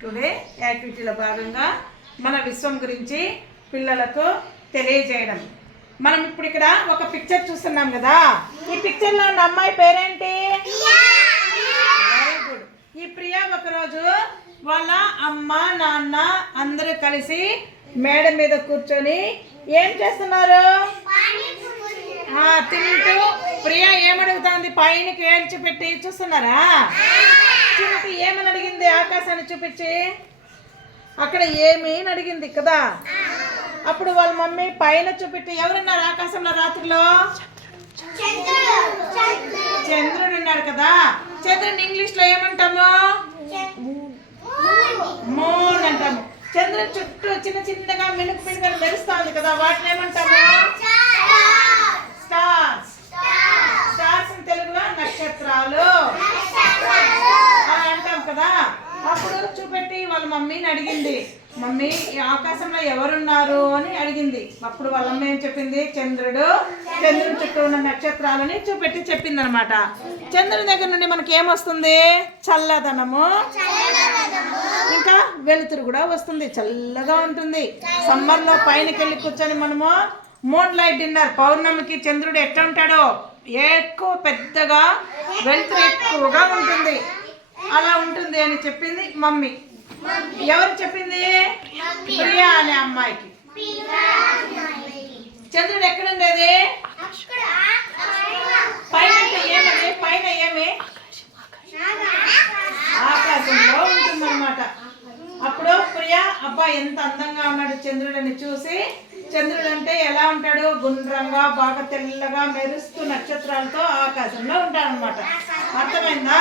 Today యాక్టివిటీలో భాగంగా మన విశ్వం గురించి పిల్లలకు తెలియజేయడం. మనం ఇప్పుడు ఇక్కడ ఒక పిక్చర్ చూస్తున్నాం కదా. ఈ పిక్చర్లో ఉన్న అమ్మాయి పేరేంటి? Very good. ఈ ప్రియా ఒకరోజు వాళ్ళ అమ్మ నాన్న అందరూ కలిసి మేడ మీద కూర్చొని ఏం చేస్తున్నారు? తింటూ. ప్రియా ఏమడుగుతుంది? పైనకి ఏల్చి పెట్టి చూస్తున్నారా? చూపి ఏమని అడిగింది? ఆకాశాన్ని చూపించి అక్కడ ఏమి అడిగింది కదా. అప్పుడు వాళ్ళ మమ్మీ పైన చూపెట్టి ఎవరున్నారు ఆకాశంలో రాత్రిలో? చంద్రుడు ఉన్నాడు కదా. చంద్రుడిని ఇంగ్లీష్ లో ఏమంటాము? మూన్ అంటాము. చంద్రుడి చుట్టూ చిన్న చిన్నగా మినుకు మినుకలు మెరుస్తుంది కదా, వాటిని ఏమంటాము? స్టార్స్. స్టార్స్ తెలుగులో నక్షత్రాలు అంటాం కదా. అప్పుడు చూపెట్టి వాళ్ళ మమ్మీని అడిగింది, మమ్మీ ఈ ఆకాశంలో ఎవరున్నారు అని అడిగింది. అప్పుడు వాళ్ళ అమ్మ ఏం చెప్పింది? చంద్రుడు, చంద్రుడి చుట్టూ ఉన్న నక్షత్రాలని చూపెట్టి చెప్పింది అనమాట. చంద్రుడి దగ్గర నుండి మనకి ఏమొస్తుంది? చల్లదనము, ఇంకా వెలుతురు కూడా వస్తుంది, చల్లగా ఉంటుంది. సమ్మర్లో పైనకి వెళ్ళి కూర్చొని మనము మూన్ లైట్ డిన్నర్, పౌర్ణమికి చంద్రుడు ఎట్లా ఉంటాడో ఎక్కువ పెద్దగా వెలుతురు ఎక్కువగా ఉంటుంది, అలా ఉంటుంది అని చెప్పింది మమ్మీ. ఎవరు చెప్పింది? ప్రియా అనే అమ్మాయికి. చంద్రుడు ఎక్కడ ఉండేది? పైన ఏమది? పైన ఏమి? ఆకాశంలో ఉంటుందన్నమాట. అప్పుడు ప్రియా అబ్బా ఎంత అందంగా ఉన్నాడు చంద్రుడు అని చూసి, చంద్రుడు అంటే ఎలా ఉంటాడు? గుండ్రంగా బాగా తెల్లగా మెరుస్తూ నక్షత్రాలతో ఆకాశంలో ఉంటాడనమాట. అర్థమైందా?